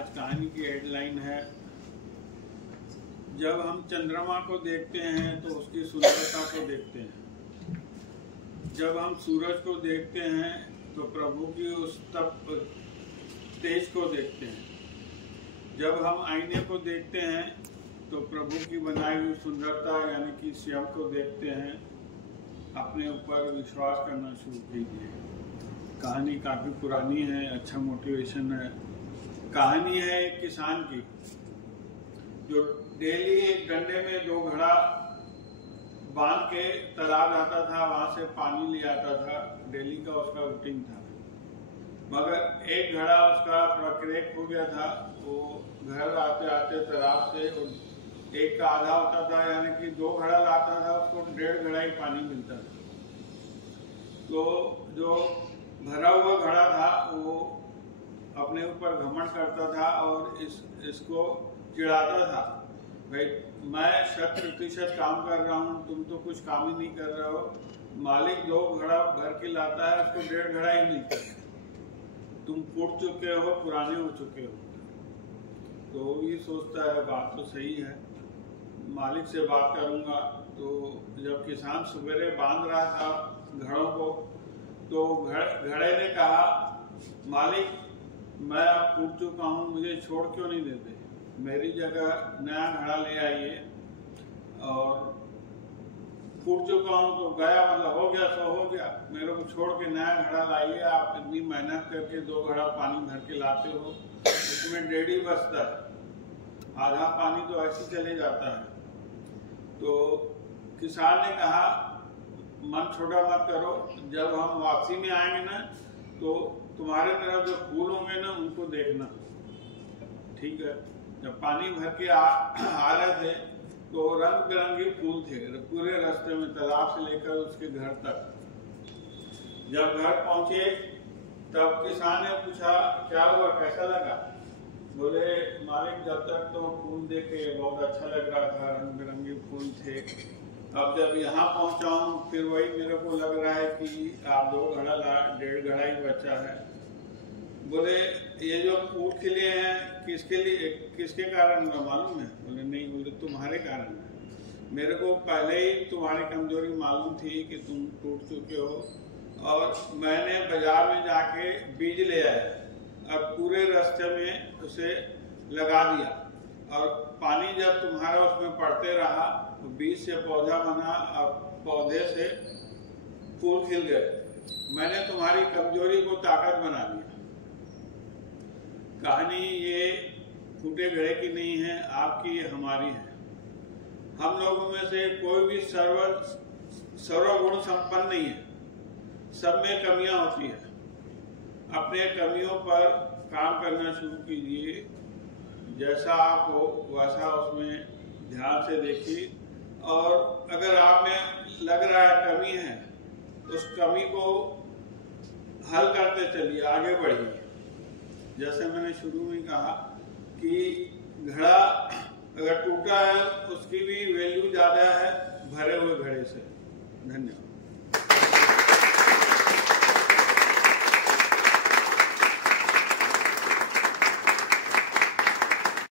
आज कहानी की हेडलाइन है, जब हम चंद्रमा को देखते हैं तो उसकी सुंदरता को देखते हैं। जब हम सूरज को देखते हैं तो प्रभु की उस तेज को देखते हैं। जब हम आईने को देखते हैं तो प्रभु की बनाई हुई सुंदरता यानी कि स्वयं को देखते हैं। अपने ऊपर विश्वास करना शुरू कीजिए। कहानी काफ़ी पुरानी है, अच्छा मोटिवेशन है। कहानी है एक किसान की जो डेली एक डंडे में 2 घड़ा बांध के तालाब जाता था, वहां से पानी ले आता था। डेली का उसका रूटीन था। मगर एक घड़ा उसका थोड़ा क्रैक हो गया था। वो घर आते आते तालाब से एक का आधा होता था, यानी कि 2 घड़ा लाता था, उसको 1.5 घड़ा ही पानी मिलता था। तो जो भरा हुआ घड़ा था वो अपने ऊपर घमंड करता था और इसको चिढ़ाता था, भाई मैं 100% काम कर रहा हूँ, तुम तो कुछ काम ही नहीं कर रहे हो। मालिक 2 घड़ा भर के लाता है, उसको 1.5 घड़ा ही मिलता है। तुम फूट चुके हो, पुराने हो चुके हो। तो ये सोचता है बात तो सही है, मालिक से बात करूंगा। तो जब किसान सवेरे बांध रहा था घड़ों को, तो घड़े ने कहा, मालिक मैं अब फूट चुका हूँ, मुझे छोड़ क्यों नहीं देते, मेरी जगह नया घड़ा ले आइए। और फूट चुका हूँ तो गया, मतलब हो गया सो हो गया, मेरे को छोड़ के नया घड़ा लाइए। आप इतनी मेहनत करके 2 घड़ा पानी भर के लाते हो, उसमें 1.5 ही बचता है, आधा पानी तो ऐसे चले जाता है। तो किसान ने कहा, मन छोटा मत करो, जब हम वापसी में आएंगे ना तो तुम्हारे तरफ जो फूल होंगे ना उनको देखना, ठीक है। जब पानी भर के आ रहे थे तो रंग बिरंगे फूल थे पूरे रास्ते में, तालाब से लेकर उसके घर तक। जब घर पहुंचे तब किसान ने पूछा, क्या हुआ, कैसा लगा? बोले, मालिक जब तक तो फूल देखे बहुत अच्छा लग रहा था, रंग बिरंगे फूल थे। अब जब यहाँ पहुंचा हूँ फिर वही मेरे को लग रहा है कि आप 2 घड़ा 1.5 घड़ा ही बचा है। बोले, ये जो फूल खिले हैं किसके लिए, किसके कारण हुआ मालूम है? बोले, नहीं। बोले, तुम्हारे कारण है। मेरे को पहले ही तुम्हारी कमजोरी मालूम थी कि तुम टूट चुके हो, और मैंने बाजार में जाके बीज ले आया। अब पूरे रास्ते में उसे लगा दिया, और पानी जब तुम्हारा उसमें पड़ते रहा तो बीज से पौधा बना, और पौधे से फूल खिल गए। मैंने तुम्हारी कमजोरी को ताकत बना दिया। कहानी ये फूटे घड़े की नहीं है, आपकी, ये हमारी है। हम लोगों में से कोई भी सर्वगुण संपन्न नहीं है, सब में कमियां होती है। अपने कमियों पर काम करना शुरू कीजिए। जैसा आप हो वैसा उसमें ध्यान से देखिए, और अगर आप में लग रहा है कमी है, उस कमी को हल करते चलिए, आगे बढ़िए। जैसे मैंने शुरू में कहा कि घड़ा अगर टूटा है उसकी भी वैल्यू ज्यादा है भरे हुए घड़े से। धन्यवाद।